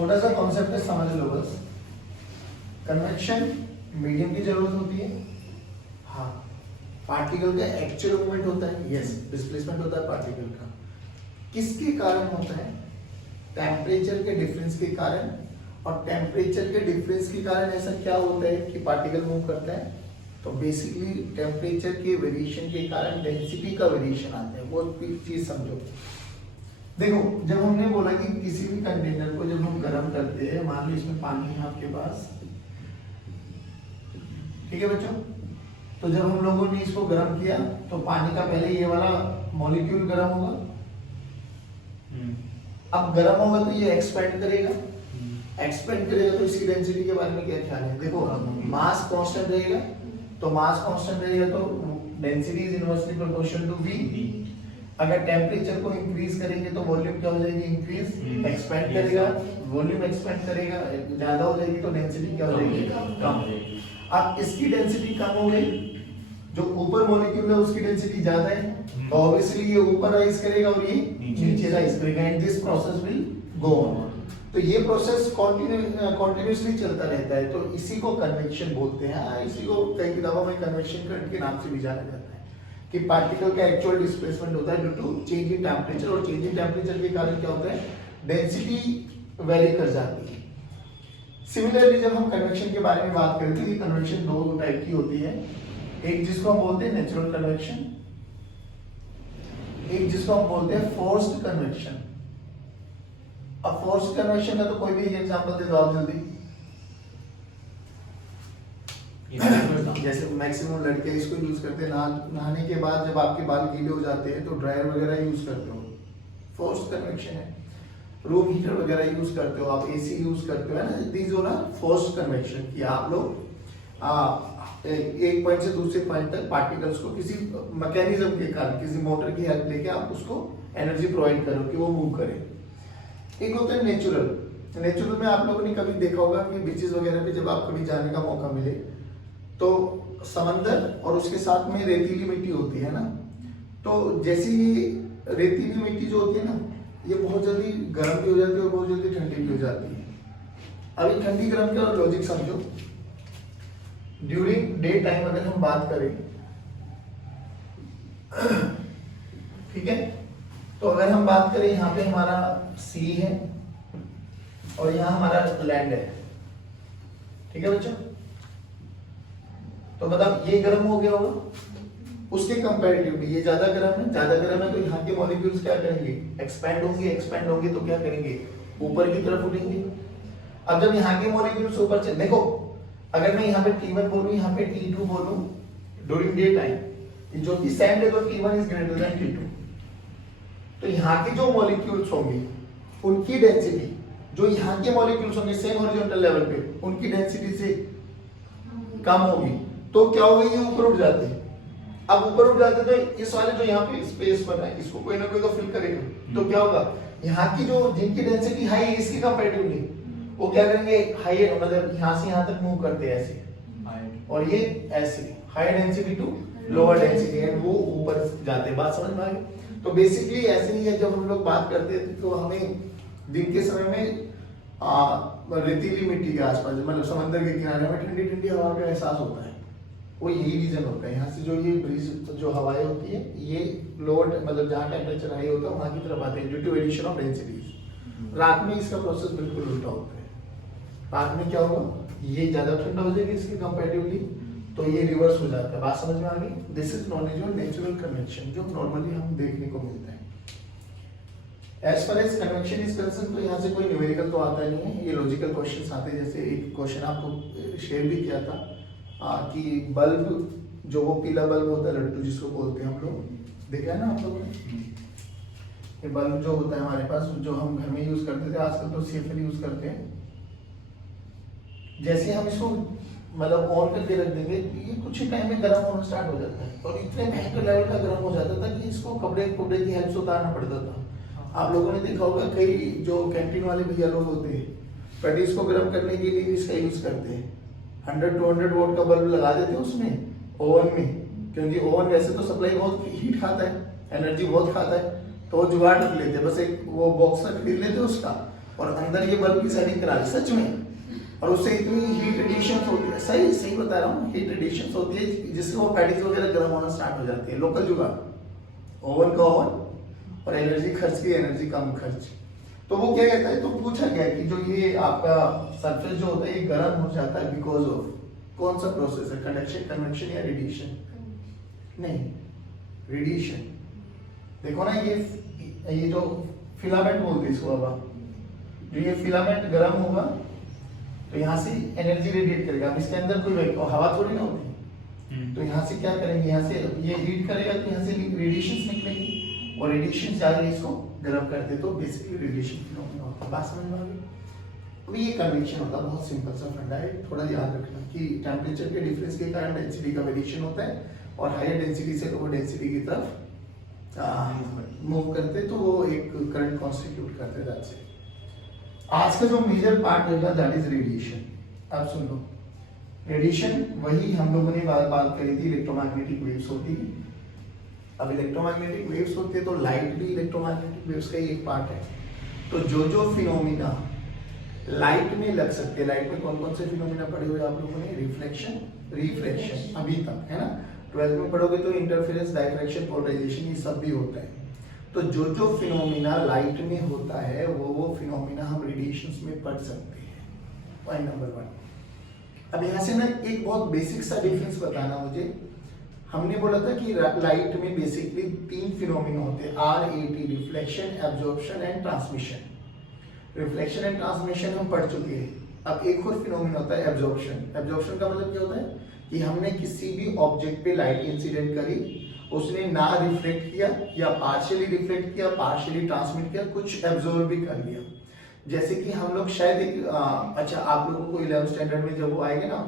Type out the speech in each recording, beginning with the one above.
छोटा सा कॉन्सेप्ट है, समझ लो बस। कन्वेक्शन मीडियम की जरूरत होती है, हाँ। पार्टिकल का एक्चुअल मूवमेंट होता है, यस, डिस्प्लेसमेंट होता है पार्टिकल का। किसके कारण होता है? टेम्परेचर के डिफरेंस के कारण। और टेम्परेचर के डिफरेंस के कारण ऐसा क्या होता है कि पार्टिकल मूव करता है? तो बेसिकली टेम्परेचर के वेरिएशन के कारण डेंसिटी का वेरिएशन आता है। वो चीज समझो। देखो, जब हमने बोला कि किसी भी कंटेनर को जब हम गर्म करते हैं, मान लो इसमें पानी है आपके पास, ठीक है बच्चों, तो जब हम लोगों ने इसको गर्म किया तो पानी का पहले ये वाला मॉलिक्यूल गर्म होगा, अब गर्म होगा तो ये एक्सपेंड करेगा, एक्सपेंड करेगा तो इसकी डेंसिटी के बारे में क्या ख्याल है? देखो, मास कांस्टेंट रहेगा, तो मास कांस्टेंट रहेगा तो density is inversely proportional to v। अगर टेम्परेचर को इंक्रीज करेंगे तो वॉल्यूम क्या हो जाएगी? इंक्रीज, एक्सपेंड करेगा, वॉल्यूम एक्सपेंड करेगा, ज्यादा हो जाएगी तो डेंसिटी क्या हो जाएगी? कम। अब इसकी डेंसिटी कम हो गई, जो ऊपर मॉलिक्यूल है उसकी डेंसिटी ज्यादा है, तो ऑब्वियसली ये ऊपर राइज करेगा और ये नीचे राइज करेगा, and this process will go on. तो ये प्रोसेस कंटिन्यूअसली चलता रहता है, तो इसी को कन्वेक्शन बोलते हैं। इसी को कई किताबों में कन्वेक्शन करंट के नाम से भी जाना जाता है, कि पार्टिकल का एक्चुअल डिस्प्लेसमेंट होता है due to change in temperature, और चेंज इन टेम्परेचर के कारण क्या होता है? डेंसिटी वेरी कर जाती है। सिमिलरली जब हम कन्वेक्शन के बारे में बात करते हैं, कन्वेक्शन दो टाइप की होती है, एक जिसको हम बोलते हैं नेचुरल कन्वेक्शन, एक जिसको हम बोलते हैं फोर्स्ड कन्वेक्शन। अब फोर्स्ड कन्वेक्शन का तो कोई भी एग्जांपल दे दो आप जल्दी। जैसे मैक्सिमम लड़के इसको यूज करते हैं, नहाने के बाद जब आपके बाल गीले हो जाते हैं तो ड्रायर वगैरह यूज करते हो, फोर्स्ड कन्वेक्शन है। रूम हीटर वगैरह यूज करते हो आप, एसी यूज करते हो, है ना, दीज हो ना फोर्स्ड कन्वेक्शन, कि आप लोग एक पॉइंट से दूसरे पॉइंट तक पार्टिकल्स को किसी मैकेनिज्म के कारण, किसी मोटर की हेल्प लेके आप उसको एनर्जी प्रोवाइड करो कि वो मूव करे। एक होता है नेचुरल। नेचुरल में आप लोगों ने कभी देखा होगा कि बीचेस वगैरह पे जब आप कभी जाने का मौका मिले तो समंदर और उसके साथ में रेतीली मिट्टी होती है ना, तो जैसी रेतीली मिट्टी जो होती है ना, ये बहुत जल्दी गर्म भी हो जाती है और बहुत जल्दी ठंडी भी हो जाती है। अभी ठंडी गर्म का लॉजिक समझो। ड्यूरिंग डे टाइम अगर हम बात करें, ठीक है, तो अगर हम बात करें, यहाँ पे हमारा सी है और यहाँ हमारा लैंड है, ठीक है बच्चों, तो मतलब ये गर्म हो गया होगा, उसके कंपैरेटिवली ये ज्यादा गर्म है, ज्यादा गर्म है, तो यहाँ के मॉलिक्यूल्स क्या करेंगे? एक्सपैंड होंगे, एक्सपैंड होंगे तो क्या करेंगे? ऊपर की तरफ उठेंगे। अब जब यहाँ के मॉलिक्यूल्स ऊपर चले, देखो अगर मैं यहाँ पे T1 बोलूं, यहाँ पे T2 बोलूं ड्यूरिंग डे टाइम, जो कि सेम है तो T1 is greater than T2, तो यहाँ के जो मॉलिक्यूल्स होंगे उनकी डेंसिटी, जो यहाँ के मॉलिक्यूल्स होंगे सेम हॉरिजॉन्टल लेवल पे, उनकी डेंसिटी से कम होगी, तो क्या होगा? ये ऊपर उठ जाते हैं। अब ऊपर उठ जाते तो इस वाले जो यहाँ पे स्पेस बना है, इसको कोई ना कोई तो फिल करेगा, तो क्या होगा? यहाँ की जो जिनकी डेंसिटी हाई है इसके कंपैरेटिवली वो क्या करेंगे? हाई, मतलब यहाँ से यहाँ तक मूव करते हैं ऐसे, और ये ऐसे high density to lower density, and वो ऊपर जाते हैं। बात समझ में आ गई? तो बेसिकली ऐसे ही है, जब हम लोग बात करते हैं तो हमें दिन के समय में रेतीली मिट्टी के आसपास, मतलब समंदर के किनारे में ठंडी ठंडी हवा का एहसास होता है। वो यही रीजन होता है, यहाँ से जो ये ब्रीज, जो हवाएं होती है, ये लोअर, मतलब जहाँ टेम्परेचर हाई होता है वहाँ की तरफ आते हैं due to addition of densities. रात में इसका प्रोसेस बिल्कुल उल्टा होता है। रात में क्या होगा? ये ज्यादा ठंडा हो जाएगा इसके कंपैरेटिवली, तो ये रिवर्स हो जाता है। बात समझ में आ गई? This is known as natural convection, जो नॉर्मली हम देखने को मिलता है। As far as convection is concern, तो यहाँ से कोई न्यूमेरिकल तो आता नहीं है, ये लॉजिकल क्वेश्चंस आते हैं। जैसे एक क्वेश्चन आपको शेयर भी किया था कि बल्ब, जो वो पीला बल्ब होता है लट्टू जिसको बोलते हैं हम लोग, देखा है ना आप लोगों ने? ये बल्ब जो होता है हमारे पास, जो हम घर में यूज करते थे, आजकल तो सीएफएल यूज करते हैं। जैसे हम इसको मतलब ऑन करके रख देंगे, ये कुछ ही टाइम में गर्म होना स्टार्ट हो जाता है, और इतने भयंकर लेवल का गर्म हो जाता था कि इसको कपड़े की हेल्प से उतारना पड़ता था। आप लोगों ने देखा होगा, कई जो कैंटीन वाले भैया लोग होते हैं, पैटीज को गर्म करने के लिए इसका यूज करते हैं। 100-200 वोल्ट का बल्ब लगा देते हैं उसमें ओवन में, क्योंकि ओवन वैसे तो सप्लाई बहुत हीट खाता है, एनर्जी बहुत खाता है, तो वो जुगाड़ रख लेते हैं, बस एक वो बॉक्स खरीद लेते हैं उसका, और अंदर ये बल्ब की सेटिंग करा ली सच में, और उससे इतनी हीट रेडिएशन होती है, सही सही बता रहा हूँ, हीट रेडिएशन होती है जिससे वो पैटीज वगैरह गर्म होना स्टार्ट हो जाती है। लोकल जुगाड़, ओवन का ओवन और एनर्जी खर्च की एनर्जी कम खर्च। तो वो क्या कहता है, तो पूछा गया कि जो ये आपका सरफेस जो होता है ये गर्म हो जाता है बिकॉज ऑफ कौन सा प्रोसेस है, कंडक्शन, कन्वेक्शन या रेडिएशन? नहीं, रेडिएशन। देखो ना ये जो फिलामेंट बोलते हैं इसको, अब जो ये फिलामेंट गर्म होगा तो यहाँ से एनर्जी रेडिएट करेगा। अब इसके अंदर कोई हवा थोड़ी ना होती, तो यहाँ से क्या करेंगे, यहाँ से ये हीट करेगा तो यहाँ से रेडिएशन निकलेगी और रेडिएशन जाके इसको गर्म करते, तो बेसिकली रेडिएशन फिनोमेना होता है। बात समझ में आ गई? अब ये कन्वेक्शन होता है, बहुत सिंपल सा फंडा है, थोड़ा याद रखना कि टेम्परेचर के डिफरेंस के कारण डेंसिटी का वेरिएशन होता है और हायर डेंसिटी से लोअर डेंसिटी की तरफ मूव करते तो वो एक करंट कॉन्स्टिट्यूट करते। That's it. आज का जो मेजर पार्ट होगा दैट इज रेडिएशन। अब सुन लो, रेडिएशन वही हम लोगों ने बात करी थी, इलेक्ट्रोमैग्नेटिक वेव्स होती है। अब इलेक्ट्रोमैग्नेटिक वेव्स होती है तो लाइट भी इलेक्ट्रोमैग्नेटिक वेव्स का ही एक पार्ट है। तो जो फिनोमिना लाइट में लग सकते हैं, लाइट में कौन कौन से फिनोमिना पढ़े हुए आप लोगों ने? रिफ्लेक्शन, रिफ्रैक्शन, अभी तक है ना, 12th में पढ़ोगे तो इंटरफेरेंस, डायफ्रैक्शन, पोलराइजेशन, ये सब भी होता है। तो जो फिनोमिना लाइट में होता है वो फिनोमिना हम रेडिएशंस में पढ़ सकते हैं। Point number 1। अब यहाँ से ना एक बहुत बेसिक सा डिफरेंस बताना मुझे। हमने बोला था कि लाइट में बेसिकली 3 फिनोमिना होते हैं, RAT, reflection, absorption and transmission. Reflection and transmission हम पढ़ चुके हैं। अब एक और फिनोमिना होता है एब्जॉर्प्शन। एब्जॉर्प्शन का मतलब क्या होता है कि हमने किसी भी ऑब्जेक्ट पे लाइट इंसिडेंट करी, उसने ना रिफ्लेक्ट किया या पार्शियली रिफ्लेक्ट किया, पार्शियली ट्रांसमिट किया, कुछ एब्जॉर्ब भी कर लिया। जैसे कि हम लोग शायद अच्छा आप लोगों को 11th स्टैंडर्ड में जब वो आएंगे ना,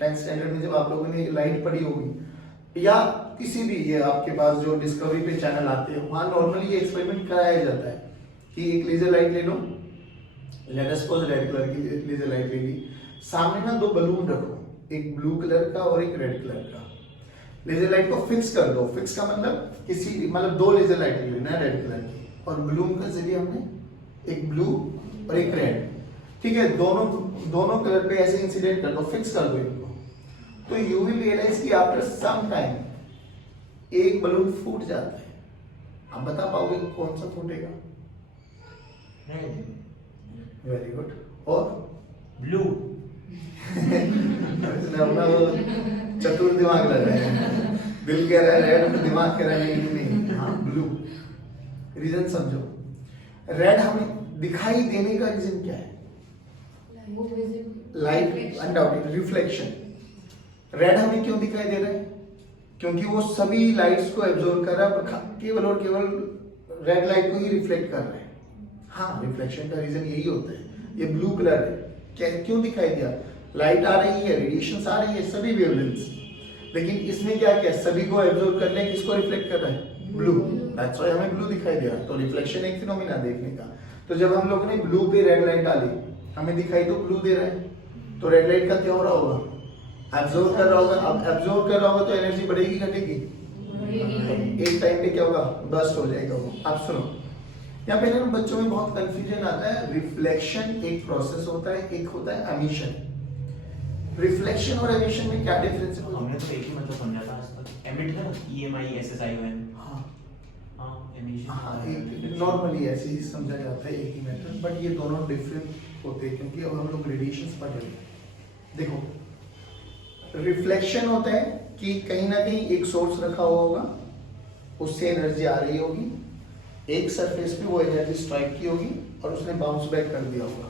10th स्टैंडर्ड में जब आप लोगों ने लाइट पढ़ी होगी या किसी भी ये आपके पास जो डिस्कवरी पे चैनल आते हैं वहाँ नॉर्मली ये एक्सपेरिमेंट कराया जाता है कि एक लेजर लाइट ले लो, let us suppose red colour की लेजर लाइट ले ली, सामने ना 2 बलून रखो, एक ब्लू कलर का और एक रेड कलर का। लेजर लाइट को फिक्स कर दो। फिक्स का मतलब किसी मतलब 2 लेजर लाइट ले लेना रेड कलर की, और बलून का जरिए हमने एक ब्लू और एक रेड, ठीक है, दोनों कलर पे ऐसे इंसिडेंट कर दो, फिक्स कर दो इनको। तो यू विल रियलाइज कि आफ्टर सम टाइम एक बलून फूट जाता है। आप बता पाओगे कौन सा फूटेगा? Very good. और ब्लू। अपना चतुर दिमाग लग रहा है, दिल कह रहा है रेड, दिमाग कह रहा है नहीं, हाँ ब्लू। रीजन समझो। रेड हमें दिखाई देने का रीजन क्या है? Light, undaunted reflection. रेड हमें क्यों दिखाई दे रहा है? क्योंकि वो सभी लाइट्स को एब्जॉर्ब कर रहा है, केवल और केवल रेड लाइट को ही रिफ्लेक्ट कर रहा है। हाँ, रिफ्लेक्शन का रीजन यही होता है। ये ब्लू कलर है, क्या क्यों दिखाई दिया? लाइट आ रही है, रेडिएशंस आ रही है, सभी वेवलेंथ्स, लेकिन इसमें क्या क्या सभी को एब्जॉर्ब कर रहे हैं, किसको रिफ्लेक्ट कर रहा है? ब्लू। दैट्स व्हाई हमें ब्लू दिखाई दिया। तो रिफ्लेक्शन एक फिनोमिना देखने का। तो जब हम लोगों ने ब्लू पे रेड लाइट डाली, हमें दिखाई तो ब्लू दे रहा है, तो रेड लाइट का क्या हो रहा होगा? एब्जॉर्ब कर रहा होगा। अब एब्जॉर्ब कर रहा होगा तो एनर्जी बढ़ेगी घटेगी? एक टाइम पे क्या होगा? बर्स्ट हो जाएगा वो। आप सुनो, यहाँ पे ना बच्चों में बहुत कंफ्यूजन आता है। रिफ्लेक्शन एक प्रोसेस होता है, एक होता है एमिशन। रिफ्लेक्शन और एमिशन में क्या डिफरेंस है? हमने तो एक ही मतलब समझा था आज तक। एमिट है ना, EMI SSION। हाँ हाँ, एमिशन। हाँ, नॉर्मली ऐसे ही समझा जाता है, एक ही मेथड, बट ये दोनों डिफरेंट होते हैं क्योंकि अब हम लोग रेडिएशंस पढ़ रहे हैं। देखो, रिफ्लेक्शन होता है कि कहीं ना कहीं एक सोर्स रखा हुआ होगा, उससे एनर्जी आ रही होगी, एक सरफेस पे वो एनर्जी स्ट्राइक की होगी और उसने बाउंस बैक कर दिया होगा।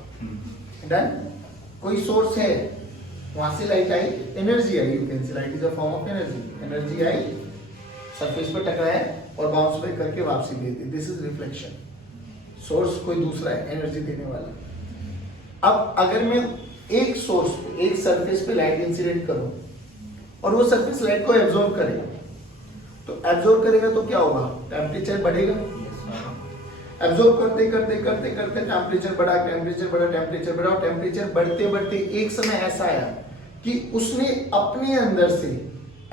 डन। कोई सोर्स है, वहां से लाइट आई, एनर्जी आई, you can say light is a form of energy. Energy आई, सरफेस पर टकराया और बाउंस बैक करके वापसी दे दी। This is reflection. सोर्स कोई दूसरा है एनर्जी देने वाला। अब अगर मैं एक सोर्स पे, एक सरफेस पे लाइट इंसिडेंट करूं और वो सरफेस लाइट को एब्जॉर्ब करेगा, तो एब्जॉर्ब करेगा तो क्या होगा? टेम्परेचर बढ़ेगा। एब्जॉर्ब करते करते करते करते टेम्परेचर बढ़ा, टेम्परेचर बढ़ा, टेम्परेचर बढ़ा, और टेम्परेचर बढ़ते बढ़ते एक समय ऐसा आया कि उसने अपने अंदर से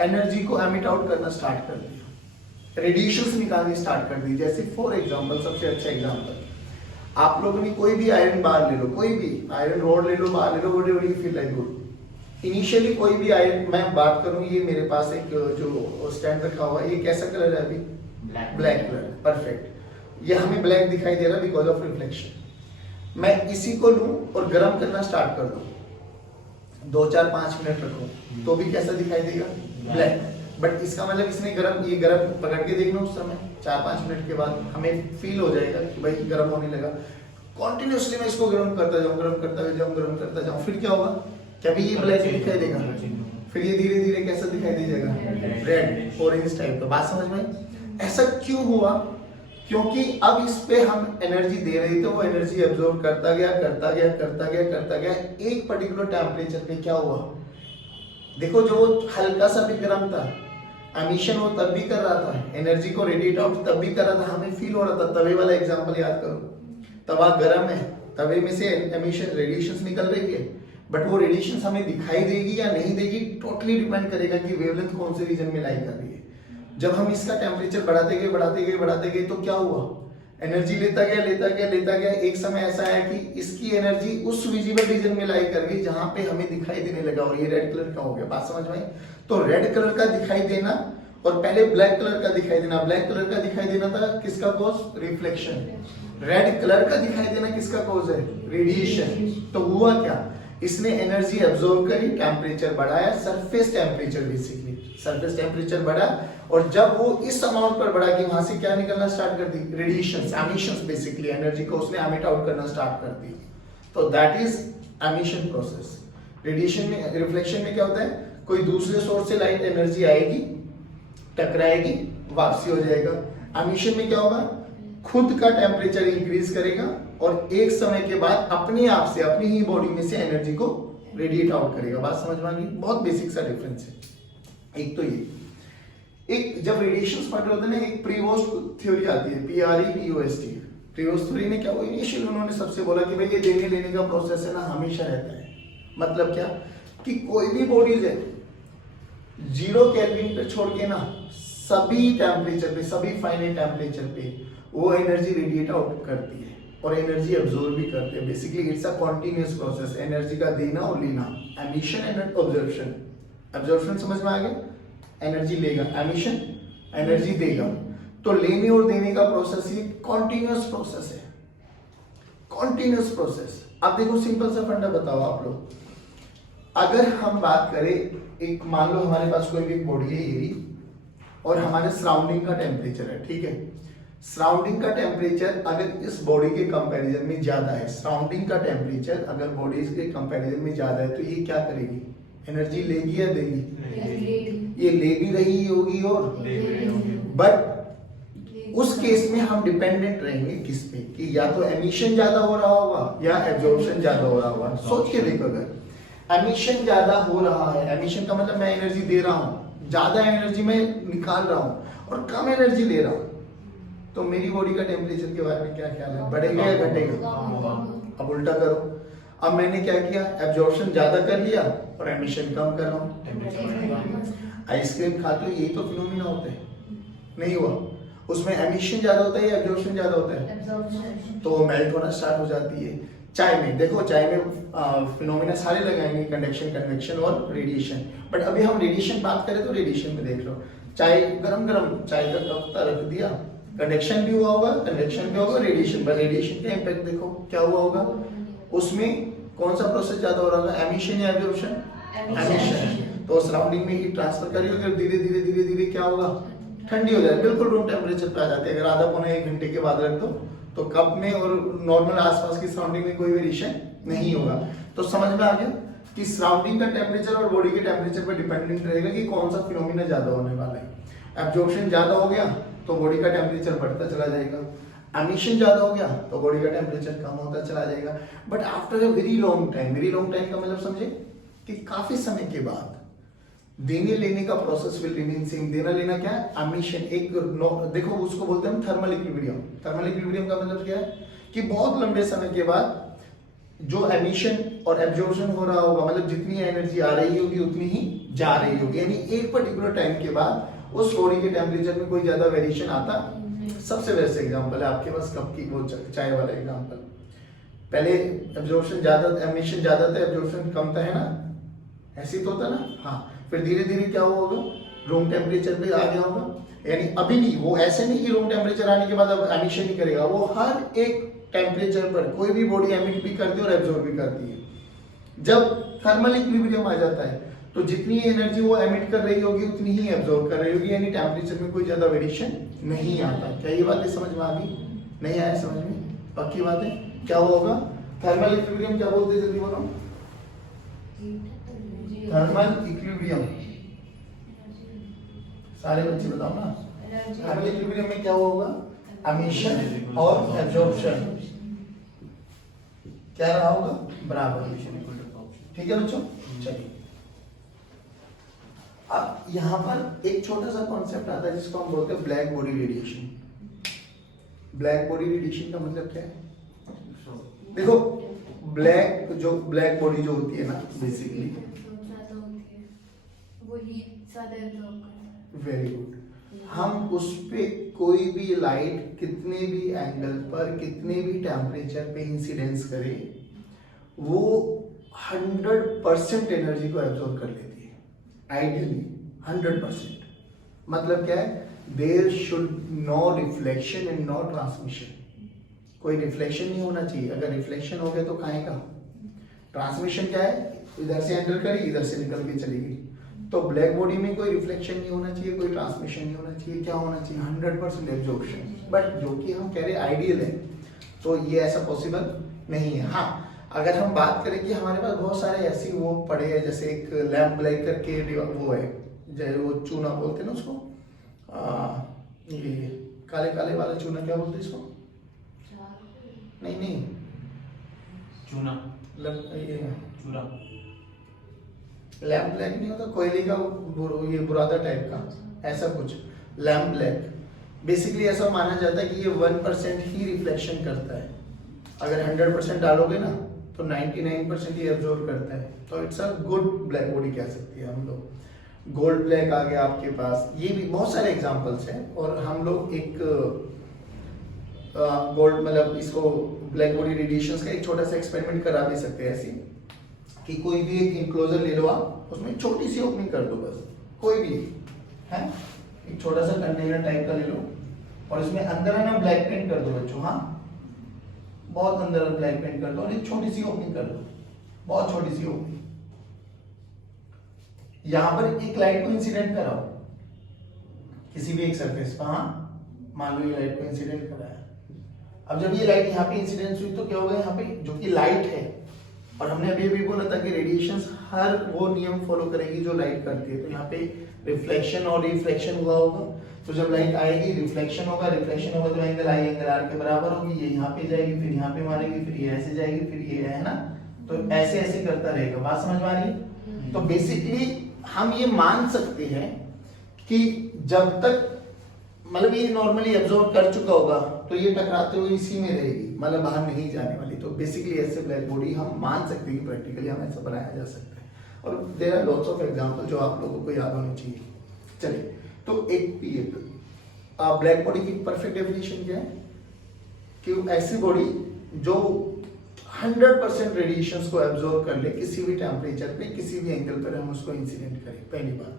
एनर्जी को एमिट आउट करना स्टार्ट कर दिया, रेडिएशंस निकालनी स्टार्ट कर दी। जैसे फॉर एग्जांपल, सबसे अच्छा एग्जांपल, आप लोगों ने कोई भी आयरन बार ले लो, कोई भी आयरन रॉड ले लो, बार ले लो, whatever you feel like good. Initially कोई भी आयरन, मैं बात करूं, ये मेरे पास एक जो स्टैंड रखा हुआ है, ये कैसा कलर है अभी? Black colour, perfect. ये हमें ब्लैक दिखाई दे रहा है बिकॉज ऑफ रिफ्लेक्शन। मैं इसी को लूं और गर्म करना स्टार्ट कर दूं, 2-4-5 मिनट रखूं, तो भी कैसा दिखाई देगा? ब्लैक। बट इसका मतलब इसने ये गर्म पकड़ के देखना, उस समय 4-5 मिनट के बाद हमें फील हो जाएगा कि भाई गर्म होने लगा। कॉन्टिन्यूसली मैं इसको गर्म करता जाऊं, गर्म करता जाऊं, फिर क्या होगा? क्या भी ये ब्लैक दिखाई देगा? फिर ये धीरे धीरे कैसा दिखाई दे जाएगा? रेड, ऑरेंज टाइप का। बात समझ में? ऐसा क्यों हुआ? क्योंकि अब इस पे हम एनर्जी दे रहे थे, वो एनर्जी एब्जॉर्ब करता गया। एक पर्टिकुलर टेम्परेचर पे क्या हुआ? देखो, जो हल्का सा भी गर्म था, एमिशन वो तब भी कर रहा था, एनर्जी को रेडिएट आउट तब भी कर रहा था, हमें फील हो रहा था। तवे वाला एग्जांपल याद करो, तवा गर्म है, तवे में से एमिशन रेडिएशंस निकल रही है, बट वो रेडिएशंस हमें दिखाई देगी या नहीं देगी, टोटली डिपेंड करेगा कि वेवलेंथ कौन से रीजन में लाई कर रही है। जब हम इसका टेम्परेचर बढ़ाते गए तो क्या हुआ? एनर्जी लेता गया। एक समय ऐसा है कि इसकी एनर्जी उस विजिबल रीजन में लाई कर गई जहां पे हमें दिखाई देने लगा, और ये रेड कलर का हो गया। बात समझ में आई? तो रेड कलर का दिखाई देना और पहले ब्लैक कलर का दिखाई देना। ब्लैक कलर का दिखाई देना था किसका कॉज? रिफ्लेक्शन। रेड कलर का दिखाई देना किसका कॉज है? रेडिएशन। तो हुआ क्या? इसने एनर्जी एब्जॉर्ब करी, टेम्परेचर बढ़ाया, surface temperature basically, surface temperature बढ़ा, और जब वो इस अमाउंट पर बढ़ा कि वहां से क्या निकलना स्टार्ट कर दी? रेडिएशंस, एमिशंस, बेसिकली एनर्जी को उसने एमिट आउट करना स्टार्ट कर दी। तो that is emission process. Radiation में, रिफ्लेक्शन में क्या होता है? कोई दूसरे सोर्स से लाइट एनर्जी आएगी, टकराएगी, वापसी हो जाएगा। एमिशन में क्या होगा? खुद का टेम्परेचर इंक्रीज करेगा और एक समय के बाद अपने आप से, अपनी ही बॉडी में से एनर्जी को रेडिएट आउट करेगा। बात समझ में आ गई? बहुत बेसिक सा डिफरेंस है। एक तो ये, एक जब रेडिएशंस पढ़ रहे होते हैं ना, एक प्रीवोस्ट थ्योरी आती है, PREVOST। प्रीवोस्ट थ्योरी में क्या हुआ? इनिशियल उन्होंने सबसे बोला कि भाई ये देने लेने का प्रोसेस है ना, हमेशा रहता है। मतलब क्या? कि कोई भी बॉडीज है, 0 केल्विन पे छोड़ के ना, सभी टेम्परेचर पे, सभी फाइनाइट टेम्परेचर पे वो एनर्जी रेडिएट आउट करती है और एनर्जी एब्जॉर्ब भी करते हैं। Basically it's a continuous process, energy का देना और लेना, एमिशन एंड ऑब्जर्प्शन। एब्जॉर्प्शन समझ में आ गया? एनर्जी लेगा, एमिशन एनर्जी देगा। तो लेने और देने का प्रोसेस ये कॉन्टिन्यूअस प्रोसेस है, कॉन्टिन्यूअस प्रोसेस। अब देखो, सिंपल सा फंडा बताओ आप लोग, अगर हम बात करें, एक मान लो हमारे पास कोई भी बॉडी है ये, और हमारे सराउंडिंग का टेम्परेचर है, ठीक है। सराउंडिंग का टेम्परेचर अगर इस बॉडी के कंपैरिजन में ज्यादा है, सराउंडिंग का टेम्परेचर अगर बॉडीज के कंपैरिजन में ज्यादा है, तो ये क्या करेगी? एनर्जी लेगी या देगी? ये ले भी रही होगी और बट उस केस में हम डिपेंडेंट रहेंगे किस पे? कि या तो एमिशन ज्यादा हो रहा होगा या एब्जॉर्प्शन ज्यादा हो रहा होगा। सोच के देखो, अगर एमिशन ज्यादा हो रहा है, एमिशन का मतलब मैं एनर्जी दे रहा हूं, ज्यादा एनर्जी में निकाल रहा हूं और कम एनर्जी ले रहा हूं, तो मेरी बॉडी का टेम्परेचर के बारे में क्या ख्याल है? बढ़ेगा या घटेगा? अब उल्टा करो, अब मैंने क्या किया? एब्जॉर्प्शन ज्यादा कर लिया और एमिशन कम कर रहा हूं। आइसक्रीम खाते हो, यही तो फिनोमिना होते हैं, नहीं हुआ? उसमें एमिशन ज्यादा होता है या एब्जॉर्प्शन ज्यादा होता है? तो वो मेल्ट होना स्टार्ट हो जाती है। चाय में देखो, चाय में फिनोमिना सारे लगाएंगे, कंडक्शन, कन्वेक्शन और रेडिएशन। बट अभी हम रेडिएशन बात करें तो रेडिएशन में देख लो, चाय गरम चाय का कप रख दिया, कंडक्शन भी हुआ होगा, कन्वेक्शन भी होगा, रेडिएशन, बस रेडिएशन का इंपैक्ट देखो क्या हुआ होगा। उसमें कौन सा प्रोसेस ज्यादा हो रहा होगा? एमिशन या एब्जॉर्प्शन? एमिशन। तो सराउंडिंग में हीट ट्रांसफर करिए, अगर धीरे धीरे क्या होगा? ठंडी हो जाए, बिल्कुल रूम टेम्परेचर पे आ जाती है। अगर आधा पौने 1 घंटे के बाद रख दो तो कप में और नॉर्मल आसपास की सराउंडिंग में कोई वेरिएशन नहीं होगा। तो समझ में आ गया कि सराउंडिंग का टेम्परेचर और बॉडी के टेम्परेचर पर डिपेंडेंट रहेगा कि कौन सा फिनोमिना ज्यादा होने वाला है। एब्जॉर्प्शन ज्यादा हो गया तो बॉडी का टेम्परेचर बढ़ता चला जाएगा, एमिशन ज्यादा हो गया तो बॉडी का टेम्परेचर कम होता चला जाएगा। But after a very long time का मतलब समझे कि काफी समय के बाद देने लेने का प्रोसेस विल रिमेन सेम। देना लेना क्या है? एमिशन। एक देखो, उसको बोलते हैं थर्मल इक्विलिब्रियम। थर्मल इक्विलिब्रियम का मतलब क्या है? कि बहुत लंबे समय के बाद जो एमिशन और एब्जॉर्प्शन हो रहा होगा, मतलब जितनी एनर्जी आ रही होगी उतनी ही जा रही होगी, यानी एक पर्टिकुलर टाइम के बाद उस बॉडी के टेम्परेचर में कोई ज्यादा वेरिएशन आता सबसे बेस्ट एग्जांपल है आपके पास कप की वो चाय वाला एग्जांपल। पहले एब्जॉर्प्शन ज्यादा, एमिशन ज्यादा था, एब्जॉर्प्शन कम था, है ना, ऐसे तो होता ना। हाँ, फिर धीरे धीरे क्या होगा, रूम टेम्परेचर पे आ गया होगा। यानी अभी नहीं, वो ऐसे नहीं कि रूम टेम्परेचर आने के बाद अब एमिशन नहीं करेगा, वो हर एक टेम्परेचर पर कोई भी बॉडी एमिट भी करती है और एब्जॉर्ब भी करती है। जब थर्मल इक्विलिब्रियम आ जाता है तो जितनी एनर्जी वो एमिट कर रही होगी उतनी ही एब्जॉर्ब कर रही होगी, यानी टेम्परेचर में कोई ज्यादा वेरिएशन नहीं आता। क्या ये बातें समझ में आ गई? नहीं आया समझ में? पक्की बात है। क्या होगा थर्मल इक्विलिब्रियम? क्या बोलते हैं जल्दी बोलो। थर्मल इक्विलिब्रियम, सारे बच्चे बताओ ना। थर्मल इक्विलिब्रियम में क्या होगा, एमिशन और एब्जॉर्प्शन क्या रहा होगा, बराबर। ठीक है बच्चों, चलिए अब यहां पर एक छोटा सा कॉन्सेप्ट आता है जिसको हम बोलते हैं black body radiation. Black body radiation का मतलब क्या है? देखो ब्लैक बॉडी जो होती है ना, बेसिकली वेरी गुड, हम उस पे कोई भी लाइट कितने भी एंगल पर कितने भी टेम्परेचर पे इंसिडेंस करे वो 100% एनर्जी को एब्जॉर्ब कर लेती है, आइडियली 100%। मतलब क्या है, there should no reflection and no transmission. कोई रिफ्लेक्शन नहीं होना चाहिए, अगर रिफ्लेक्शन हो गया तो कहाँ का ट्रांसमिशन क्या है, इधर से एंटर करी इधर से निकल के चली गई। तो ब्लैक बॉडी में कोई रिफ्लेक्शन नहीं होना चाहिए, कोई ट्रांसमिशन नहीं होना चाहिए, क्या होना चाहिए 100% एब्जॉर्प्शन। बट जो कि हम कह रहे आइडियल है, तो ये ऐसा पॉसिबल नहीं है। हाँ, अगर हम बात करें कि हमारे पास बहुत सारे ऐसे वो पड़े हैं, जैसे एक लैम्प ब्लैक करके वो है, जैसे वो चूना बोलते हैं ना उसको, ये काले काले वाला चूना क्या बोलते हैं इसको? नहीं चूना, ये चूरा, लैम्प ब्लैक नहीं होता, कोयले का ये बुरादा टाइप का ऐसा कुछ, लैम्प ब्लैक। बेसिकली ऐसा माना जाता है कि ये 1% ही रिफ्लेक्शन करता है। अगर 100% डालोगे ना तो 99% ही एब्जॉर्ब करता है। तो it's a good black body कह सकते हैं हम लोग। गोल्ड ब्लैक आ गया आपके पास, ये भी बहुत सारे एग्जांपल्स हैं। और हम लोग एक गोल्ड मतलब इसको ब्लैक बॉडी रेडिएशंस का एक छोटा सा एक्सपेरिमेंट करा भी सकते हैं, ऐसी कि कोई भी एक इंक्लोजर ले लो आप, उसमें छोटी सी ओपनिंग कर दो बस, कोई भी है, एक छोटा सा कंटेनर टाइप का ले लो और इसमें अंदर है ना ब्लैक पेंट कर दो बच्चों। हाँ, बहुत अंदर ब्लैक पेंट कर दो और एक छोटी सी ओपनिंग कर दो, बहुत छोटी सी ओपनिंग। यहां पर एक लाइट को इंसिडेंट कराओ किसी भी एक सरफेस पर। हाँ, मान लो ये लाइट को इंसिडेंट कराया। अब जब ये लाइट यहाँ पे इंसिडेंस हुई तो क्या होगा, यहाँ पे जो कि लाइट है, और हमने अभी भी बोला था कि रेडिएशंस हर वो नियम फॉलो करेंगी जो लाइट करती है। तो यहाँ पे रिफ्लेक्शन और रिफ्लेक्शन हुआ होगा, तो जब लाइट आएगी रिफ्लेक्शन होगा, रिफ्लेक्शन होगा तो एंगल आई एंगल आर के बराबर होगी। ये यहाँ पे जाएगी, फिर यहाँ पे मारेगी, फिर ये ऐसे जाएगी, फिर ये है ना, तो ऐसे ऐसे करता रहेगा। बात समझ में आ रही है? तो बेसिकली हम ये मान सकते हैं कि जब तक मतलब ये नॉर्मली एब्जॉर्ब कर चुका होगा तो ये टकराते हुए इसी में रहेगी, मतलब बाहर नहीं जाने वाली। तो बेसिकली ऐसे ब्लैक बॉडी हम मान सकते हैं कि प्रैक्टिकली हम ऐसा बनाया जा सकता है। और there are lots of example जो आप लोगों को याद होने चाहिए। चलिए, तो एक ब्लैक बॉडी की परफेक्ट डेफिनेशन क्या है कि ऐसी बॉडी जो 100% रेडिएशंस को एब्जॉर्ब कर ले किसी भी टेम्परेचर पे, किसी भी एंगल पर हम उसको इंसिडेंट करें। पहली बात,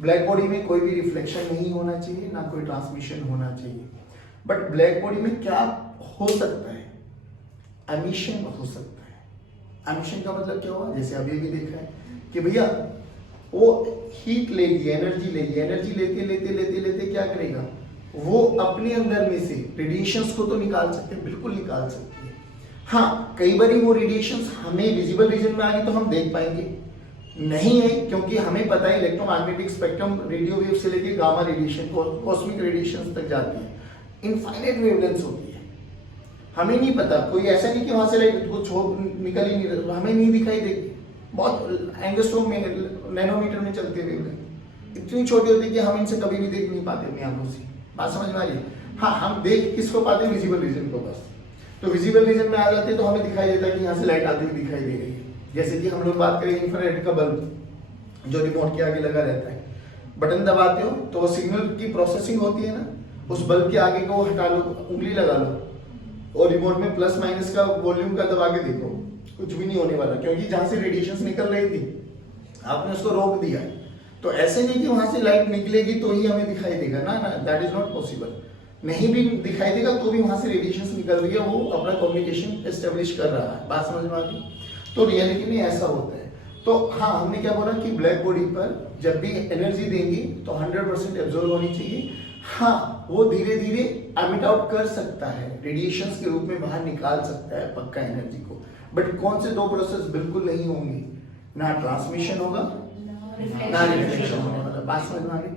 ब्लैक बॉडी में कोई भी रिफ्लेक्शन नहीं होना चाहिए, ना कोई ट्रांसमिशन होना चाहिए। बट ब्लैक बॉडी में क्या हो सकता है, एमिशन हो सकता है। एमिशन का मतलब क्या हुआ, जैसे अभी भी देखा है कि भैया वो हीट लेगी, एनर्जी लेगी, एनर्जी लेते लेते लेते लेते क्या करेगा, वो अपने अंदर में से रेडिएशंस को तो निकाल सकते हैं, बिल्कुल निकाल सकती है। हाँ, कई बार वो रेडिएशंस हमें विजिबल रीजन में आ गई तो हम देख पाएंगे, नहीं है, क्योंकि हमें पता है इलेक्ट्रोमैग्नेटिक स्पेक्ट्रम रेडियो वेव से लेके गामा रेडिएशन, कॉस्मिक रेडिएशन तक जाती है, इनफाइनाइट वेवलेंथ्स होती है। हमें नहीं पता, कोई ऐसा नहीं कि वहां से लाइट कुछ निकल ही नहीं रहा, हमें नहीं दिखाई देगी। बहुत एंगस्ट्रॉम में, नैनोमीटर में चलती है वेवलेंथ, इतनी छोटी होती है कि हम इनसे कभी भी देख नहीं पाते अपनी आंखों से। बात समझ में आ रही है? हाँ, हम देख किसको पाते हैं, विजिबल रीजन को बस। तो विजिबल रीजन में आ जाते हैं तो हमें दिखाई देता है कि यहाँ से लाइट आती हुई दिखाई दे रही है। जैसे कि हम लोग बात करें इंफ्रारेड का बल्ब जो रिमोट के आगे लगा रहता है, बटन दबाते हो तो वो सिग्नल की प्रोसेसिंग होती है ना, उस बल्ब के आगे को हटा लो, उंगली लगा लो और रिमोट में प्लस माइनस का वॉल्यूम का दबा के देखो, कुछ भी नहीं होने वाला, क्योंकि जहां से रेडिएशंस निकल रही थी आपने उसको रोक दिया। तो ऐसे नहीं कि वहां से लाइट निकलेगी तो ही हमें दिखाई देगा, ना ना, दैट इज नॉट पॉसिबल। नहीं भी दिखाई देगा तो भी वहां से रेडिएशंस निकल रही है, वो अपना कम्युनिकेशन एस्टेब्लिश कर रहा है। बात समझ में आ गई? तो रियलिटी में ऐसा होता है। तो हाँ, हमने क्या बोला कि ब्लैक बॉडी पर जब भी एनर्जी देंगी तो 100% एब्जॉर्ब होनी चाहिए। हाँ, वो धीरे धीरे एमिट आउट कर सकता है, रेडिएशंस के रूप में बाहर निकाल सकता है पक्का एनर्जी को, बट कौन से दो प्रोसेस बिल्कुल नहीं होंगे, ना ट्रांसमिशन होगा ना रिफ्लेक्शन होने वाला। बात समझ में आ गई?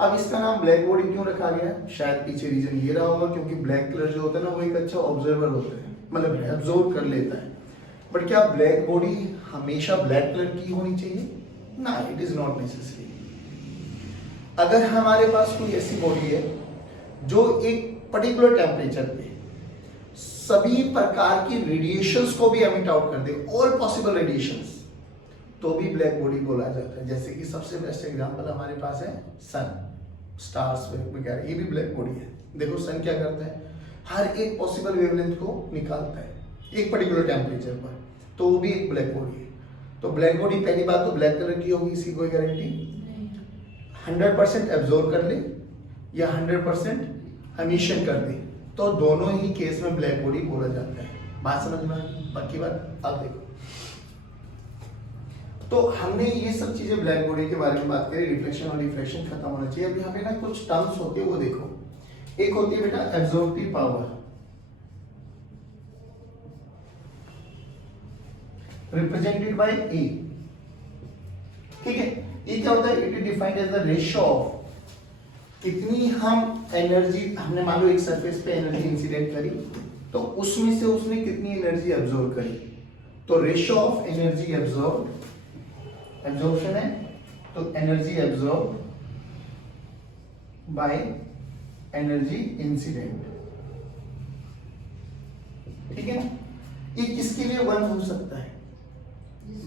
अब इसका नाम ब्लैक बॉडी क्यों रखा गया? शायद पीछे रीजन ये रहा होगा क्योंकि ब्लैक कलर जो होता है ना वो एक अच्छा ऑब्जर्वर होता है, मतलब एब्जॉर्ब कर लेता है। बट क्या ब्लैक बॉडी हमेशा ब्लैक कलर की होनी चाहिए? ना, इट इज नॉट नेसेसरी। अगर हमारे पास कोई ऐसी बॉडी है जो एक पर्टिकुलर टेम्परेचर पे सभी प्रकार की रेडिएशंस को भी एमिट आउट कर दे, ऑल पॉसिबल रेडिएशंस, तो भी ब्लैक बॉडी बोला जाता है। जैसे कि सबसे बेस्ट एग्जांपल हमारे पास है सन, स्टार्स वगैरह, ये भी ब्लैक बॉडी है। देखो सन क्या करता है, हर एक पॉसिबल वेवलेंथ को निकालता है एक पर्टिकुलर टेम्परेचर पर, तो वो भी एक ब्लैक बॉडी है। तो ब्लैक बॉडी पहली बात तो ब्लैक कलर की होगी, इसकी कोई गारंटी 100% एब्जॉर्ब कर ले या 100% एमिशन कर दे, तो दोनों ही केस में ब्लैक बॉडी बोला जाता है। बात समझ में आई? बाकी बात अब देखो, तो हमने ये सब चीजें ब्लैक बॉडी के बारे में बात करी, रिफ्लेक्शन और रिफ्रैक्शन खत्म होना चाहिए। अब यहाँ पे ना कुछ टर्म्स होते हैं वो देखो, एक होती है बेटा absorptive power, represented by E, ठीक है। ये क्या होता है? It is defined as the ratio of कितनी हम एनर्जी, हमने मान लो एक सरफेस पे एनर्जी इंसिडेंट करी तो उसमें से उसने कितनी एनर्जी एब्जॉर्ब करी, तो ratio of energy absorb, absorption है तो energy absorb by energy incident, ठीक है ना। ये किसके लिए 1 हो सकता है?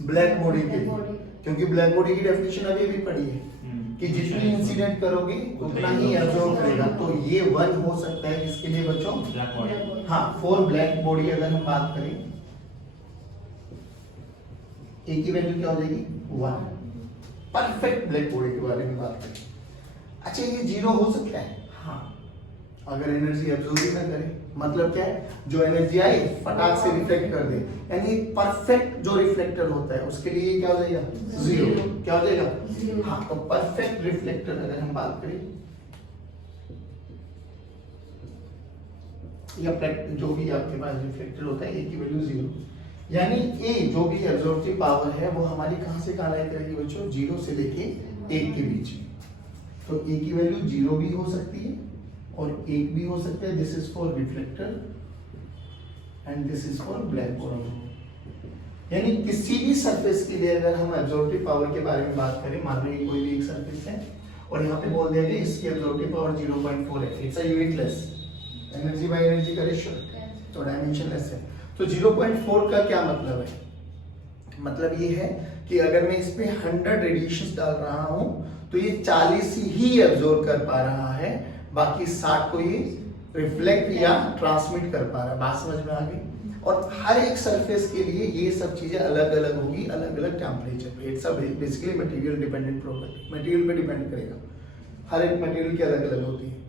ब्लैक बॉडी के लिए, क्योंकि ब्लैक बॉडी की डेफिनेशन अभी भी पढ़ी है कि जितनी इंसिडेंट करोगे उतना ही एब्जॉर्ब करेगा, तो ये 1 हो सकता है। किसके लिए बच्चों? Black body. हाँ, फॉर ब्लैक बॉडी अगर हम बात करें, ए की वैल्यू क्या हो जाएगी? 1। परफेक्ट ब्लैक बॉडी के बारे में बात करें। अच्छा, ये 0 हो सकता है? हाँ, अगर एनर्जी एब्जॉर्ब ही ना करे, मतलब क्या है, जो एनर्जी आई फटाक से रिफ्लेक्ट कर दे, यानी परफेक्ट जो रिफ्लेक्टर होता है उसके लिए क्या हो जाएगा? 0। क्या हो जाएगा? हाँ, तो परफेक्ट रिफ्लेक्टर अगर हम बात करें या जो भी आपके पास रिफ्लेक्टर होता है, ए की वैल्यू 0, यानी ए जो भी एब्जॉर्प्टिव पावर है वो हमारी कहां से कहां लाया करेगी बच्चों? 0 से लेके 1 के बीच में। तो ए की वैल्यू 0 भी हो सकती है और 1 भी हो सकता है। This is for reflector and this is for black body. यानी किसी भी सरफेस के लिए अगर हम एब्जॉर्प्टिव पावर के बारे में बात करें, मान लो ये कोई भी एक सरफेस है और यहाँ पे बोल दिया गया इसकी एब्जॉर्प्टिव पावर 0.4 है, it's a unitless, energy by energy का रेशियो तो डायमेंशनलेस है। तो 0.4 का क्या मतलब है? मतलब ये है कि अगर मैं इस पे 100 रेडिएशंस डाल रहा हूं तो ये 40 ही एब्जॉर्ब कर पा रहा है, बाकी 60 को ये रिफ्लेक्ट या ट्रांसमिट कर पा रहा है। बात समझ में आ गई? और हर एक सरफेस के लिए ये सब चीजें अलग अलग होगी, अलग अलग टेम्परेचर पे। It's basically material dependent property, material पे डिपेंड करेगा, हर एक मटेरियल की अलग अलग होती है।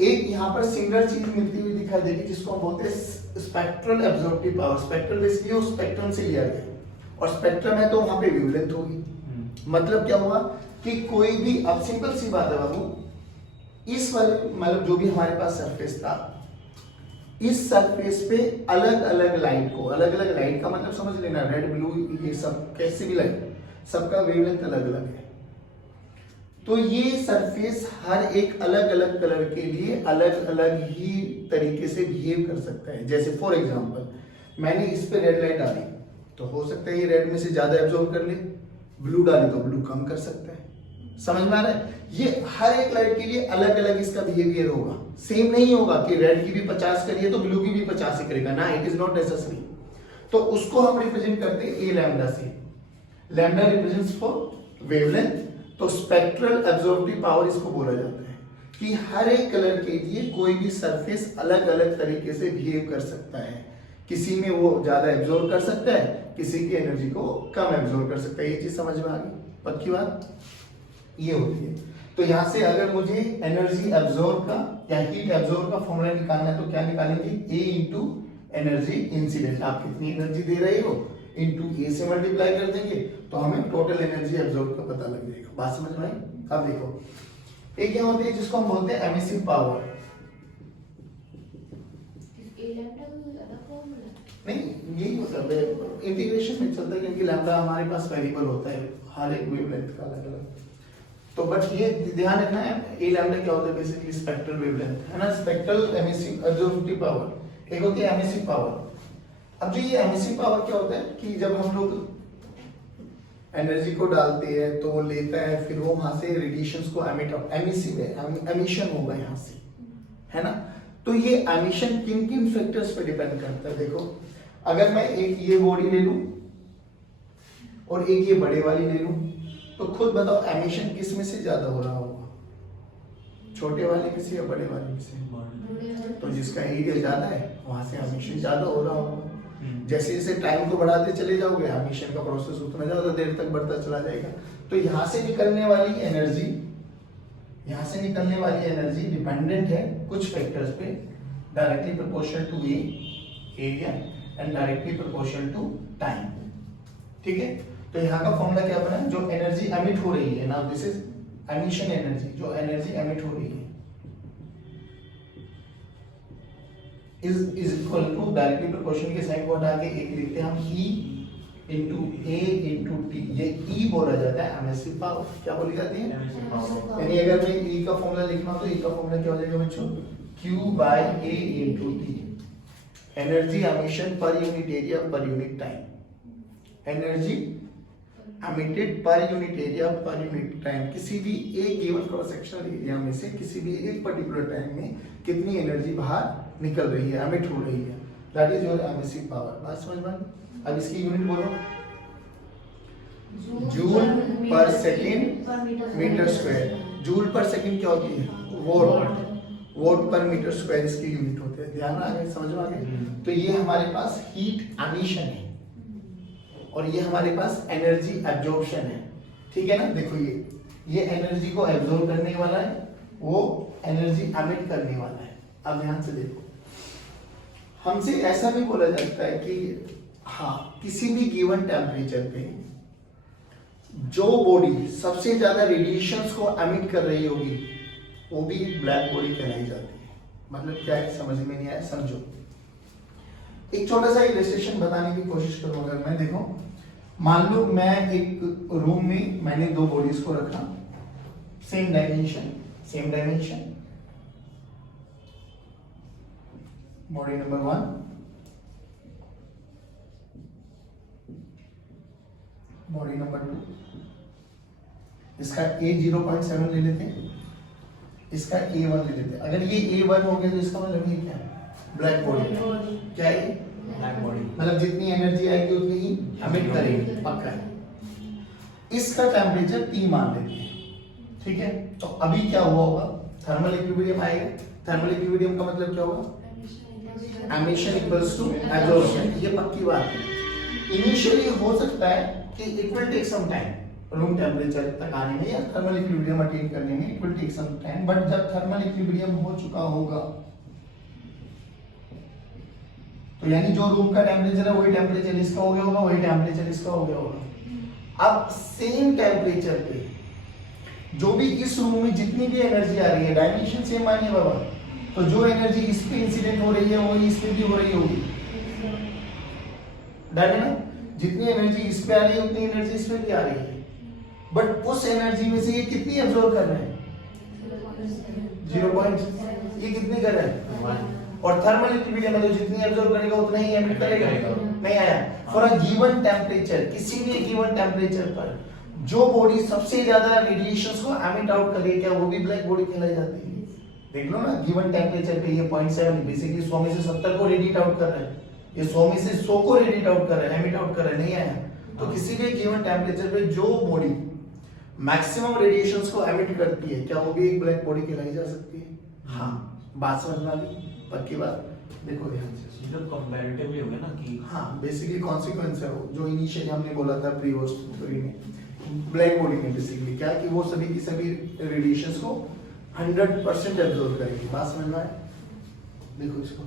एक यहाँ पर सिंगल चीज मिलती हुई दिखाई देगी जिसको हम बोलते हैं spectral absorptive power. Spectral basically वो स्पेक्ट्रम से लिया गया, और स्पेक्ट्रम है तो वहां पे वेवलेंथ होगी। मतलब क्या हुआ कि कोई भी, अब सिंपल सी बात है बाबू, इस वाले मतलब जो भी हमारे पास सरफेस था, इस सरफेस पे अलग अलग लाइट को, अलग अलग लाइट का मतलब समझ लेना, रेड ब्लू ये सब कैसे भी लाइट, सबका वेवलेंथ अलग अलग है। तो ये सरफेस हर एक अलग अलग कलर के लिए अलग अलग ही तरीके से बिहेव कर सकता है। जैसे फॉर एग्जांपल मैंने इस पे रेड लाइट डाली तो हो सकता है ये रेड में से ज्यादा एब्जॉर्ब कर ले, ब्लू डाली तो ब्लू कम कर सकता है। समझ में आ रहा है? ये हर एक लाइट के लिए अलग अलग इसका बिहेवियर होगा, सेम नहीं होगा कि रेड की भी 50 करिए तो ब्लू की भी 50 ही करेगा ना, इट इज नॉट नेसेसरी। तो उसको हम रिप्रेजेंट करते हैं ए लैम्डा से। लैम्डा रिप्रेजेंट्स फॉर वेवलेंथ, तो स्पेक्ट्रल एब्जॉर्प्टिव पावर इसको बोला जाता है। कि हर एक कलर के लिए कोई भी सरफेस अलग अलग तरीके से बिहेव कर सकता है। किसी में वो ज्यादा एब्जॉर्ब कर सकता है, किसी की एनर्जी को कम एब्जॉर्ब कर सकता है। ये चीज समझ में आ गई? पक्की बात ये होती है। तो यहाँ से अगर मुझे एनर्जी एब्जॉर्ब का या हीट एब्जॉर्ब का फॉर्मूला निकालना है तो क्या निकालेंगे? ए इंटू एनर्जी इंसिडेंट, आप कितनी एनर्जी दे रहे हो इंटू ए से मल्टीप्लाई कर देंगे तो हमें टोटल एनर्जी एब्जॉर्ब का पता लग जाएगा। बात समझ में आई? अब देखो एक क्या होती है जिसको हम बोलते हैं एमिसिव पावर। नहीं यही मतलब इंटीग्रेशन में चलता है क्योंकि लैम्डा हमारे पास वेरिएबल होता है हर एक वेवलेंथ का अलग अलग। तो बट ये ध्यान रखना है ए लैम्डा क्या होता है बेसिकली स्पेक्ट्रल वेवलेंथ है ना, स्पेक्ट्रल एमिसिव एब्जॉर्बिव पावर, एक होती है एमिसिव पावर। अब जो ये एमिसिव पावर क्या होता है कि जब हम लोग एनर्जी को डालते हैं तो वो लेता है, फिर वो वहां से रेडिएशंस को एमिट, एमिसिव है, एमिशन होगा यहाँ से, है ना। तो ये एमिशन किन किन फैक्टर्स पे डिपेंड करता है? देखो अगर मैं एक ये बॉडी ले लूं और एक ये बड़े वाली ले लूं तो खुद बताओ एमिशन किस में से ज्यादा हो रहा होगा? छोटे वाले में से या बड़े वाले में से? तो जिसका एरिया ज्यादा है वहां से एमिशन ज्यादा हो रहा होगा। जैसे जैसे टाइम को बढ़ाते चले जाओगे एमिशन का प्रोसेस उतना ज्यादा देर तक बढ़ता चला जाएगा। तो यहाँ से निकलने वाली एनर्जी, यहाँ से निकलने वाली एनर्जी डिपेंडेंट है कुछ फैक्टर्स पे, directly proportional to area and directly proportional to time. ठीक है, तो यहाँ का फॉर्मूला क्या बना? जो एनर्जी एमिट हो रही है ना, दिस इज एमिशन एनर्जी, जो एनर्जी एमिट हो रही है is equal to directly proportional के साइन को हटा के एक लिखते हैं हम E into A into T। ये E बोला जाता है एमिसिव पावर। क्या बोली जाती है? यानी अगर मैं E का फॉर्मूला लिखना तो E का फॉर्मूला क्या हो जाएगा बच्चों? Q by A into T, energy emission per unit area per unit time. Energy emitted per unit area per unit time, किसी भी एक गिवन क्रॉस सेक्शनल एरिया में से किसी भी एक पर्टिकुलर टाइम में कितनी एनर्जी बाहर निकल रही है, एमिट हो रही है, that is your emissive power. बात समझ में? अब इसकी यूनिट बोलो, joule per second metre square. Joule per second क्या होती है? Watt. Watt per metre square इसकी यूनिट होते हैं। ध्यान आ गया? समझ में आ गया? तो ये हमारे पास हीट एमिशन है और ये हमारे पास एनर्जी एब्जॉर्प्शन है। ठीक है ना? देखो ये एनर्जी को एब्जॉर्ब करने वाला है, वो एनर्जी एमिट करने वाला है। अब ध्यान से देखो, हमसे ऐसा भी बोला जाता है कि हाँ किसी भी गिवन टेम्परेचर पे जो बॉडी सबसे ज्यादा रेडिएशंस को एमिट कर रही होगी वो भी ब्लैक बॉडी कहलाई जाती है। मतलब क्या है? समझ में नहीं आया? समझो, एक छोटा सा इलस्ट्रेशन बताने की कोशिश करूं। अगर मैं देखो, मान लो मैं एक रूम में मैंने दो बॉडीज को रखा, same dimension, body number 1, body number 2। इसका A 0.7 ले लेते हैं, इसका A1 ले लेते हैं। अगर ये A1 हो गया तो इसका मतलब ये क्या है? Black body. क्या है? Black body. मतलब जितनी एनर्जी आएगी उतनी ही एमिट करेगी, पक्का है। इसका टेम्परेचर T मान लेते हैं। ठीक है, तो अभी क्या हुआ होगा? थर्मल इक्विलिब्रियम आएगा। थर्मल इक्विलिब्रियम का मतलब क्या होगा? Emission equals to absorption. ये पक्की बात है। इनिशियली हो सकता है कि it will take some time room temperature तक आने में या थर्मल इक्विलिब्रियम अटेन करने में, it will take some time. But जब थर्मल इक्विलिब्रियम हो चुका होगा तो यानी जो रूम का टेम्परेचर है वही टेम्परेचर इसका हो गया होगा, वही टेम्परेचर इसका हो गया होगा। अब सेम टेम्परेचर पे जो भी इस रूम में जितनी भी एनर्जी आ रही है, डायमेंशन सेम आनी है बाबा, तो जो एनर्जी इस पे इंसिडेंट हो रही है वो इस पे भी हो रही होगी। डन है ना? जितनी एनर्जी इस पे आ रही है उतनी एनर्जी इस पे भी आ रही है। बट उस एनर्जी में से ये कितनी एब्जॉर्ब कर रहे हैं? 0. ये कितनी कर रहे हैं? 1। और थर्मल इक्विलिब्रियम में तो जितनी एब्जॉर्ब करेगा उतना ही एमिट करेगा। नहीं आया? फॉर अ गिवन टेम्परेचर, किसी भी गिवन टेम्परेचर पर जो बॉडी सबसे ज्यादा रेडिएशंस को एमिट आउट करे, क्या वो भी ब्लैक बॉडी कहलाई जाती है? देख लो ना, गिवन टेम्परेचर पे ये 0.7 बेसिकली 100 में से 70 को रेडिएट आउट कर रहा है, ये 100 में से 100 को रेडिएट आउट कर रहा है, एमिट आउट कर रहा है। नहीं आया? तो किसी भी गिवन टेम्परेचर पे जो बॉडी मैक्सिमम रेडिएशंस को एमिट करती है, क्या वो भी एक ब्लैक बॉडी कहलाई जा सकती है? हाँ, बात समझ में आ गई? पक्की बात, देखो ध्यान से। मतलब कंपैरेटिवली हो गया ना कि हाँ, बेसिकली कॉन्सिक्वेंस है वो, जो इनिशियली हमने बोला था प्री होस्टरी में, ब्लैक बॉडी में बेसिकली क्या कि वो सभी की सभी रेडिएशंस को 100% एब्जॉर्ब करेगी। बात समझ में आए? देखो इसको